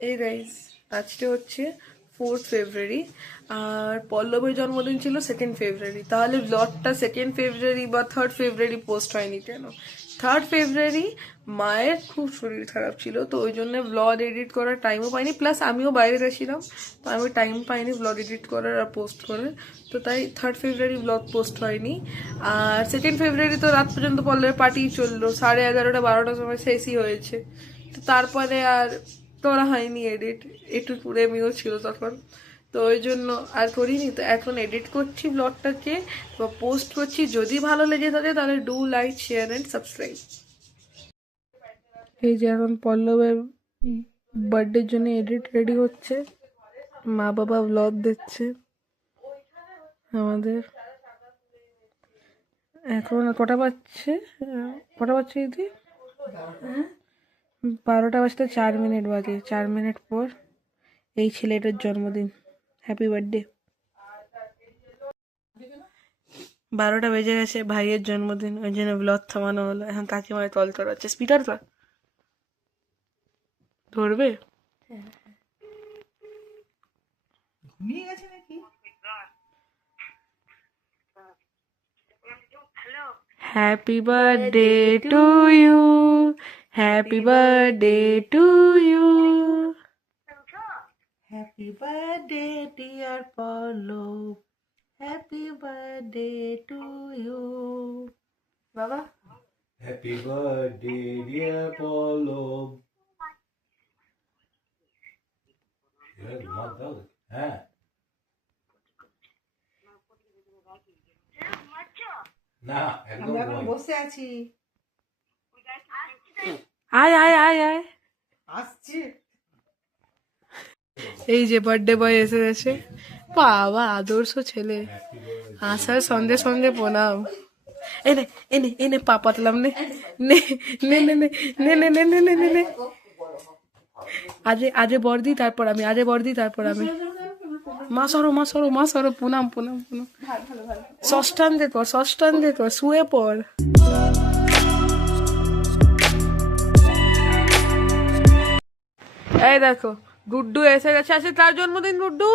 এই গাইস, আজকে হচ্ছে 4th ফেব্রুয়ারি আর পল্লবের জন্মদিন ছিল 2nd ফেব্রুয়ারি। তাহলে ব্লগটা 2nd ফেব্রুয়ারি বা 3rd ফেব্রুয়ারি পোস্ট হয়নি কেন? 3rd ফেব্রুয়ারি মায়ের খুব শরীর খারাপ ছিল, তো ওই জন্য ব্লগ এডিট করার টাইমও পাইনি, প্লাস আমিও বাইরে গেছিলাম, তো আমি টাইম পাইনি ব্লগ এডিট করার আর পোস্ট করার। তো তাই 3rd ফেব্রুয়ারি ব্লগ পোস্ট হয়নি। আর 2nd ফেব্রুয়ারি তো রাত পর্যন্ত পল্লবের পার্টি চললো, 11:30 12টার সময় শেষই হয়েছে। তো তারপরে আর করা হয়নি এডিট, একটু পুরেমিও ছিল তখন, তো ওই জন্য আর করিনি। তো এখন এডিট করছি ব্লগটাকে বা পোস্ট করছি। যদি ভালো লেগে থাকে তাহলে do like share and subscribe. এই যে এখন পল্লবের বার্থডের জন্য এডিট রেডি হচ্ছে, মা বাবা ব্লগ দিচ্ছে আমাদের। এখন কটা বাজছে? দিদি 12টা বাজতে 4 মিনিট বাজে। 4 মিনিট পর এই ছেলেটার জন্মদিন। Happy birthday. 12টা বেজে গেছে, ভাইয়ের জন্মদিন, ওই জন্য ব্লগ থামানো হলো। এখন কাকিমায় তল চড়াচ্ছে। স্পিকার ধরবে? Happy birthday to you, happy birthday to you, happy birthday dear Pallab, happy birthday to you. বাবা Happy birthday, dear Pallab. হ্যাঁ না একদম আমরা এখন বসে আছি, আয় আয় আয় আয়। আসছি। এই যে বার্থডে বয় এসে গেছে। বাবা আদর্শ ছেলে, আসার সঙ্গে সঙ্গে প্রণাম। এনে এনে এনে পা পাতলাম নে নে নে নে নে নে নে নে নে নে নে। আজে আজে বর্দি তারপর আমি, আজে বর্দি তারপর আমি। মা সরো মা সরো মা সরো, প্রণাম প্রণাম প্রণাম। ষষ্ঠাঙ্গে কর, ষষ্ঠাঙ্গে কর, শুয়ে পড়। এই দেখো গুড্ডু এসে গেছে। আজকে কার জন্মদিন গুড্ডু?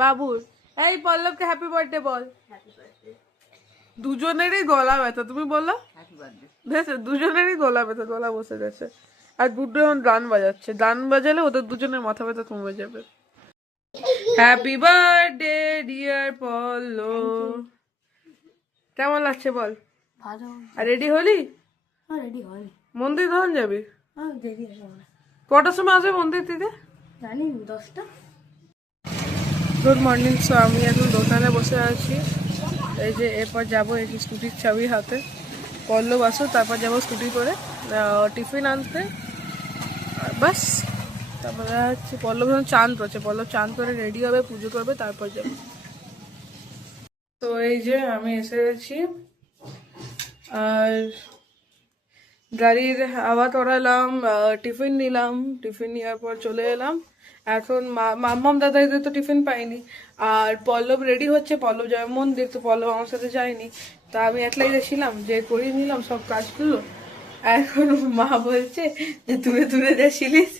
বাবুর। এই পল্লবকে হ্যাপি বার্থডে বল। দুজনেরই গলা ব্যথা, তুমি বলো। দেখছো দুজনেরই গলা ব্যথা, গলা বসে গেছে। আর গুড্ডু এখন গান বাজাচ্ছে, গান বাজালে ওদের দুজনের মাথা ব্যথা কমে যাবে। হ্যাপি বার্থডে ডিয়ার পল্লব। কেমন লাগছে বল? ভালো। আর রেডি হলি? রেডি হয়নি, মন্দির কখন যাবি? দেরি আছে আমার। কটার সময় আসবে মন্দির থেকে? জানি 10টা। Good morning. সো আমি এখন দোকানে বসে আছি। এই যে এরপর যাবো, এই যে স্কুটির চাবি হাতে। পল্লব আসো, তারপর যাবো স্কুটি করে টিফিন আনতে। আর বাস, তারপরে হচ্ছে পল্লব যখন চান করছে, পল্লব চান করে রেডি হবে, পুজো করবে, তারপর যাবো। তো এই যে আমি এসে গেছি, আর গাড়ির হাওয়া করালাম, টিফিন নিলাম, টিফিন নেওয়ার পর চলে এলাম। এখন মাম্মাম দাদাইদের তো টিফিন পাইনি, আর পল্লব রেডি হচ্ছে, পল্লব যাবে মন্দির, তো পল্লব আমার সাথে যায়নি। তা আমি একলাই গেছিলাম, যে করিয়ে নিলাম সব কাজগুলো। এখন মা বলছে যে দূরে দূরে যাচ্ছিলিস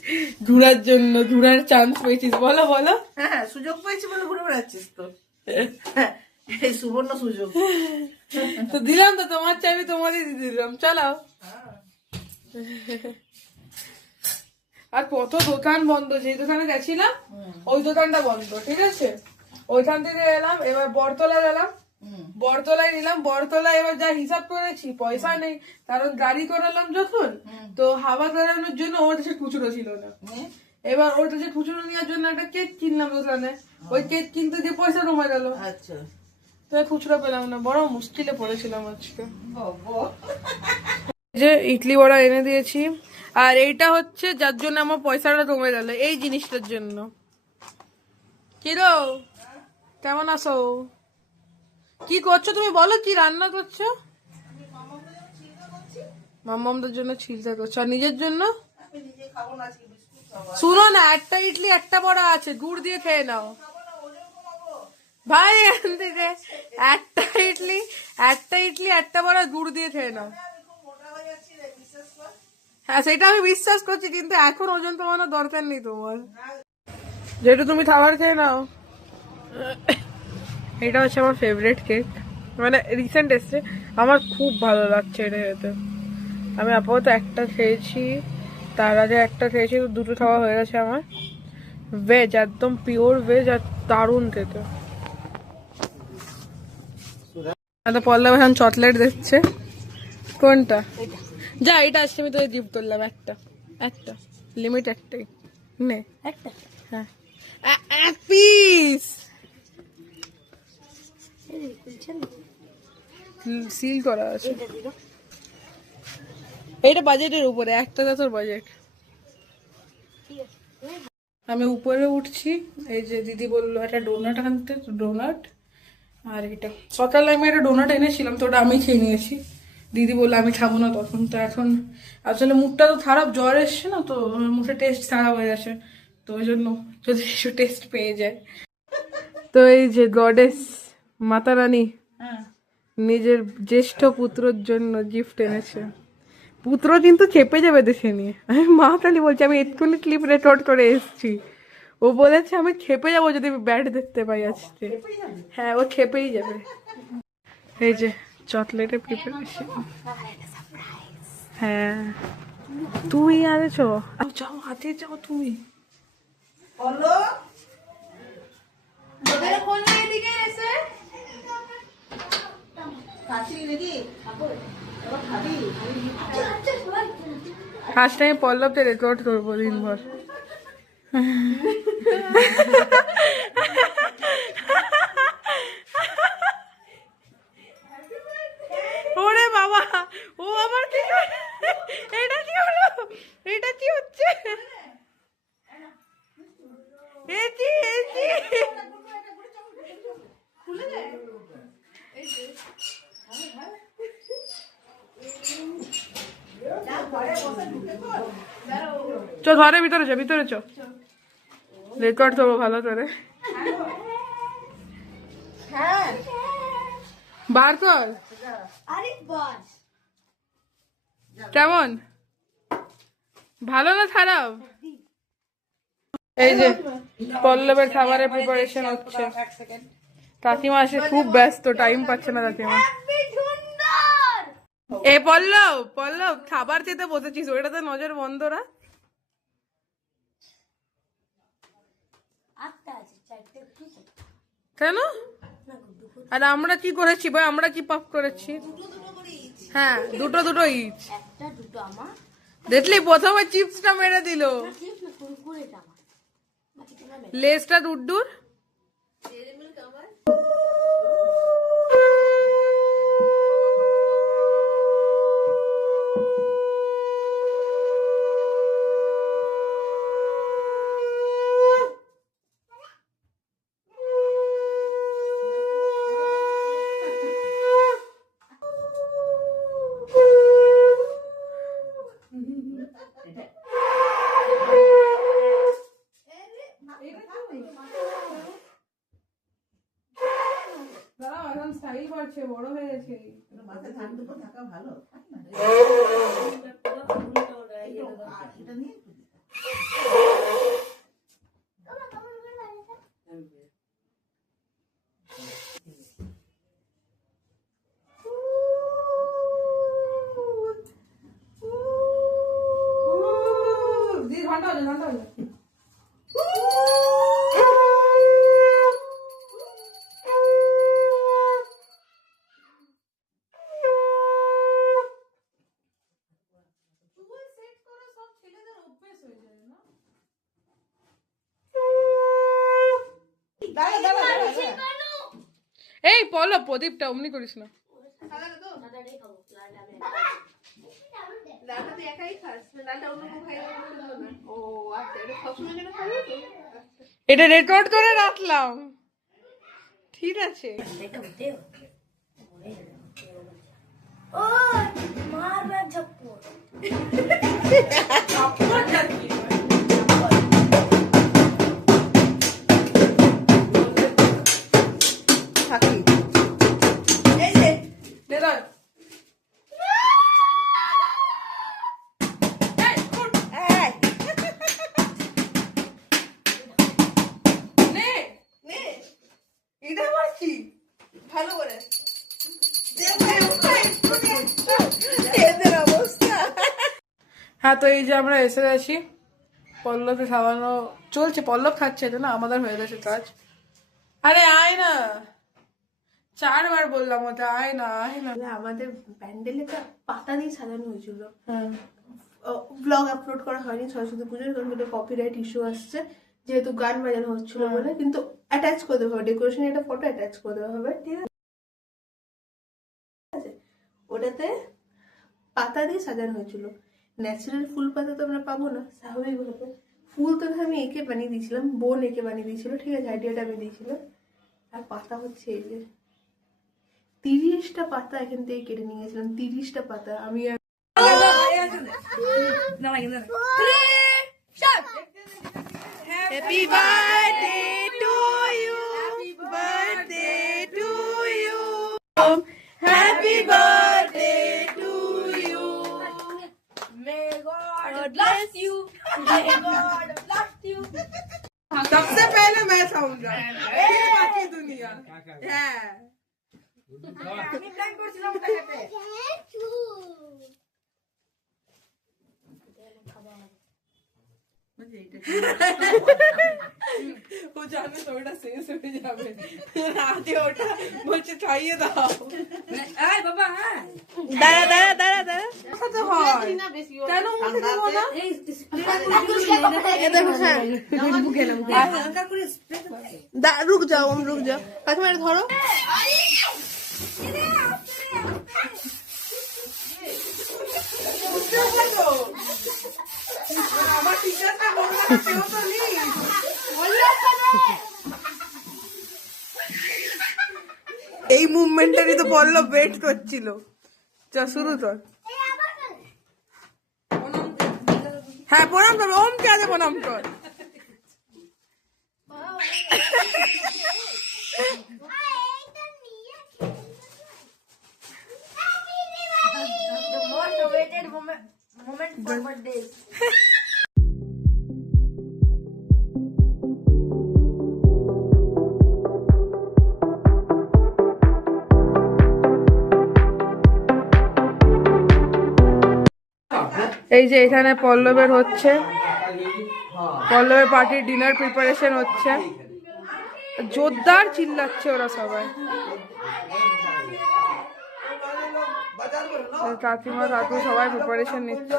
ঘুরার জন্য, ঘুরার চান্স পেয়েছিস, বলো বলো। হ্যাঁ, সুযোগ পেয়েছি বলে ঘুরে বেড়াচ্ছিস তো। হ্যাঁ, এই সুবর্ণ সুযোগ। তো দিলাম, তো তোমার চাবি তোমারই দিয়ে দিলাম, চালাও। আর কত দোকান বন্ধ, যেই দোকানে গেছিলাম ওই দোকানটা বন্ধ, ঠিক আছে। ওইখান থেকে এলাম, এবার বটতলা গেলাম, বটতলায় নিলাম। বটতলায় এবার যা হিসাব করেছি পয়সা নেই, কারণ গাড়ি করালাম যখন, তো হাওয়া করানোর জন্য ওর কাছে খুচরো ছিল না। এবার ওর কাছে খুচরো নেওয়ার জন্য একটা কেক কিনলাম দোকানে, ওই কেক কিনতে দিয়ে পয়সা কমে গেল, আচ্ছা, তো খুচরো পেলাম না। বড় মুশকিলে পড়েছিলাম আজকে। যে ইডলি বড়া এনে দিয়েছি, আর এইটা হচ্ছে যার জন্য আমার পয়সাটা কমে গেল, এই জিনিসটার জন্য। কিরো, কেমন আছো? কি করছো তুমি বলো, কি রান্না করছো? মাম্মামদের জন্য ছিলতে করছো, আর নিজের জন্য? আমি নিজে খাবো না, আজকে বিস্কুট খাবো। শুনো না, একটা ইডলি একটা বড়া আছে, গুড় দিয়ে খেয়ে নাও ভাই। এখান থেকে একটা ইডলি একটা বড়া গুড় দিয়ে খেয়ে নাও। আমি খুব মোটা হয়ে যাচ্ছি রে, বিশ্বাস কর। হ্যাঁ সেটা আমি বিশ্বাস করছি, কিন্তু এখন ওজন কমানোর দরকার নেই তোমার, যেহেতু তুমি খাবার খেয়ে নাও। এটা হচ্ছে আমার ফেভারিট কেক, মানে রিসেন্ট এসছে, আমার খুব ভালো লাগছে এটা খেতে। আমি আপাতত একটা খেয়েছি, তার আগে একটা খেয়েছি, দুটো খাওয়া হয়ে গেছে আমার। ভেজ, একদম পিওর ভেজ, আর দারুণ খেতে। পল্লব এখন চকলেট দিচ্ছে। কোনটা? যা, এটা আসছে, আমি তোকে গিফট করলাম একটা, একটা লিমিট একটাই নে। একটা হ্যাঁ, এক পিস সিল করা আছে। এটা দিল। এইটা বাজেটের উপরে, একটা তোর বাজেট। ঠিক আছে। আমি উপরে উঠছি, এই যে দিদি বললো একটা ডোনাট আনতে, ডোনাট। আর এটা সকালে আমি একটা ডোনাট এনেছিলাম, তো ওটা আমি খেয়ে নিয়েছি। দিদি বললো আমি খাবো না তখন। তো এখন আসলে মুখটা তো খারাপ, জ্বর এসছে না, তো মুখে টেস্ট খারাপ হয়ে গেছে, তো ওই জন্য যদি কিছু টেস্ট পেয়ে যায়। তো এই যে গডেস মাতা রানী নিজের জ্যেষ্ঠ পুত্রর জন্য গিফট এনেছে। পুত্র কিন্তু চেপে যাবে দেখে নিয়ে। আমি মা কালী বলছি, আমি এক্ষুনি ক্লিপ রেকর্ড করে এসেছি। ও বলেছে আমি খেপে যাবো যদি আমি ব্যাট দেখতে পাই আজকে। হ্যাঁ, ও খেপেই যাবে। এই যে চকলেটের প্রিপারেশন। হ্যাঁ, তুই আনেছো? যাও, হাতে যাও তুমি। বলো কোন দিকে এসে কাশি নাকি খাবি? ফার্স্ট টাইম পল্লবকে রেকর্ড করবো দিনভর। ওরে বাবা, ও আমার কি, এটা কি হলো? এটা কি হচ্ছে? এটি এটি চ, ঘরে ভিতরে চ, ভিতরে চ, রেকর্ড করবো ভালো করে। হ্যাঁ বার কর। আরে বাস কেমন, ভালো না খারাপ? এই যে পল্লবের খাবারের প্রিপারেশন হচ্ছে। কাকিমা আসে, খুব ব্যস্ত, টাইম পাচ্ছে না কাকিমা। এ পল্লব, পল্লব খাবার খেতে বসেছিস, ওইটাতে নজর বন্ধ রাখ। আটটা আছে, চারটে কি করতে? কেন? আর আমরা কি করেছি ভাই, আমরা কি পাপ করেছি? হ্যাঁ, দুটো দুটো ইচ। একটা দুটো আমার, দেখলি প্রথমে চিপসটা মেরে দিল, চিপস না কুরকুরেটা আমার, বাকি তোমার মেয়ে। লেজটা দূর দূর। দাঁড়াও, এখন স্টাইল করছে, বড় হয়ে গেছে। মাথায় ধান দুটো থাকা ভালো। এটা নিয়ে ঘন্টা হলো, ঘন্টা হলো। এই পল্লব, প্রদীপটা অমনি করিস না। সাদাটাই খাবো, লালটা আমি লালটা তুই একাই খাস, লালটা অন্য কেউ খাইয়ে দেবো না। ও আচ্ছা, এটা সবসময় যেন খাবো তো। এটা রেকর্ড করে রাখলাম, ঠিক আছে? এটা উঠে ও মার ব্যাগ ঝপ্পর থাকি এই যে দে দাও। হ্যাঁ, তো এই যে আমরা এসে গেছি, পল্লবকে খাওয়ানো চলছে। পল্লব খাচ্ছে তো না, আমাদের হয়ে গেছে কাজ। আরে আয় না, 4 বার বললাম ওটা, আয় না আয় না। আমাদের প্যান্ডেলটা পাতা দিয়ে সাজানো হয়েছিল। হ্যাঁ, ব্লগ আপলোড করা হয়নি সরস্বতী পুজোর, কারণ কপিরাইট ইস্যু আসছে, যেহেতু গান বাজানো হচ্ছিল বলে। কিন্তু অ্যাটাচ করে দেওয়া হবে, ডেকোরেশনে একটা ফটো অ্যাটাচ করে দেওয়া হবে, ঠিক আছে? ওটাতে পাতা দিয়ে সাজানো হয়েছিল। ন্যাচারাল ফুল পাতা তো আমরা পাবো না স্বাভাবিকভাবে। ফুল তো আমি এঁকে বানিয়ে দিয়েছিলাম, বোন এঁকে বানিয়ে দিয়েছিল, ঠিক আছে? আইডিয়াটা আমি দিয়েছিলাম। আর পাতা হচ্ছে এই যে 30টা পাতা এখান থেকে কেটে নিয়ে গেছিলাম, 30টা পাতা। আমি happy birthday to you, birthday to you, happy birthday to you, May God bless you. May God bless you. सबसे पहले मैं खाऊंगा, फिर बाकी दुनिया। হ্যাঁ, আমি প্ল্যান করছিলাম ওটা খেতে। ও জানে তো ওটা শেষ হয়ে যাবে, আগে ওটা বলছে খাইয়ে দাও। এই বাবা, হ্যাঁ দাঁড়া দাঁড়া দাঁড়া দাঁড়া, তো হয় কেন মুখে দেবো না? এই रुक जाओ, हम रुक जाओ, काकीमा এটা ধরো। আমার টিচারটা বললো কেউ তো নেই, এই মুভমেন্টটারই তো বললো ওয়েট করছিল। চল শুরু কর। হ্যাঁ প্রণাম করবে, ওম কে আগে প্রণাম কর। the most awaited moment for birthdays. এই যে এখানে পল্লবের হচ্ছে, পল্লবের পার্টির ডিনার প্রিপারেশন হচ্ছে, জোরদার চিল্লাচ্ছে ওরা সবাই। কাকিমা কাকু সবাই প্রিপারেশন নিচ্ছে।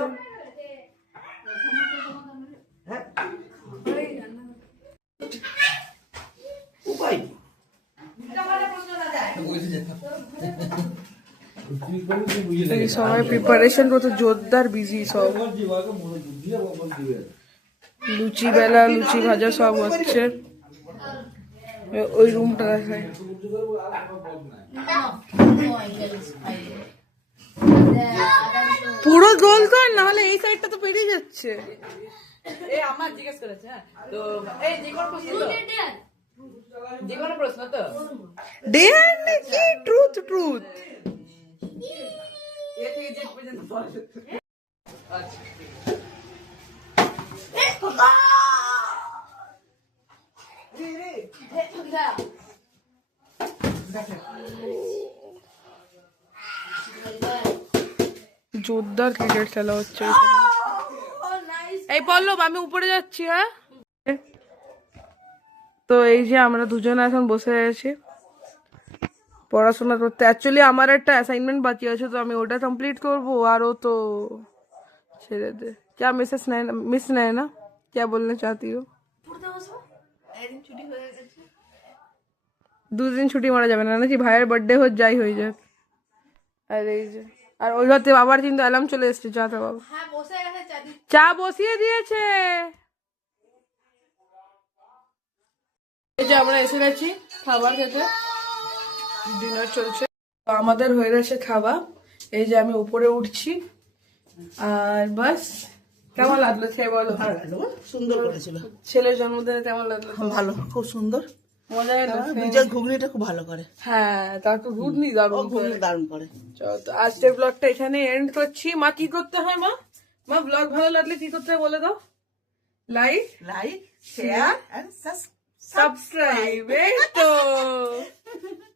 এই সবাই প্রিপারেশন করতে জোরদার বিজি সব। লুচি বেলা, লুচি ভাজা সব হচ্ছে। ওই রুমটা দেখায়, পুরো দোল তো, আর নাহলে এই সাইডটা তো পেরিয়ে যাচ্ছে। আমার জিজ্ঞেস করেছে, হ্যাঁ তো এই যে কোনো প্রশ্ন তো, যে কোনো প্রশ্ন তো ডে কি ট্রুথ ট্রুথ। এ থেকে যে পর্যন্ত বলো। আচ্ছা জোরদার ক্রিকেট খেলা হচ্ছে এখানে। এই পল্লব আমি উপরে যাচ্ছি, হ্যাঁ। তো এই যে আমরা দুজনে এখন বসে আছি পড়াশোনা করতে। অ্যাকচুয়ালি আমার একটা অ্যাসাইনমেন্ট বাকি আছে, তো আমি ওটা কমপ্লিট করবো। আর ও তো ছেড়ে দে। क्या मिस नैना क्या बोलना चाहती हो? 2 দিন ছুটি মারা যাবে না নাকি? ভাইয়ের বার্থডে হোক যাই হয়ে যাক। আর এই যে, আর ওই ঘর থেকে বাবার কিন্তু অ্যালার্ম চলে এসছে, চাটা বাবা চা বসিয়ে দিয়েছে। এই যে আমরা এসে গেছি খাবার খেতে, ডিনার চলছে। আমাদের হয়ে গেছে খাওয়া। এই যে আমি উপরে উঠছি, আর বাস। কেমন লাগলো খেয়ে বলো? ভালো লাগলো, সুন্দর করেছিল। ছেলের জন্মদিনে কেমন লাগলো? ভালো, খুব সুন্দর। মজা এলো? বিজয় ঘুগনিটা খুব ভালো করে। হ্যাঁ, তারপর ঘুগনি দারুণ করে। ঘুগনি দারুণ করে। চলো, তো আজকের ব্লগটা এখানে এন্ড করছি। মা কি করতে হয় মা? মা ব্লগ ভালো লাগলে কি করতে হয় বলে দাও। Like, like, share and subscribe.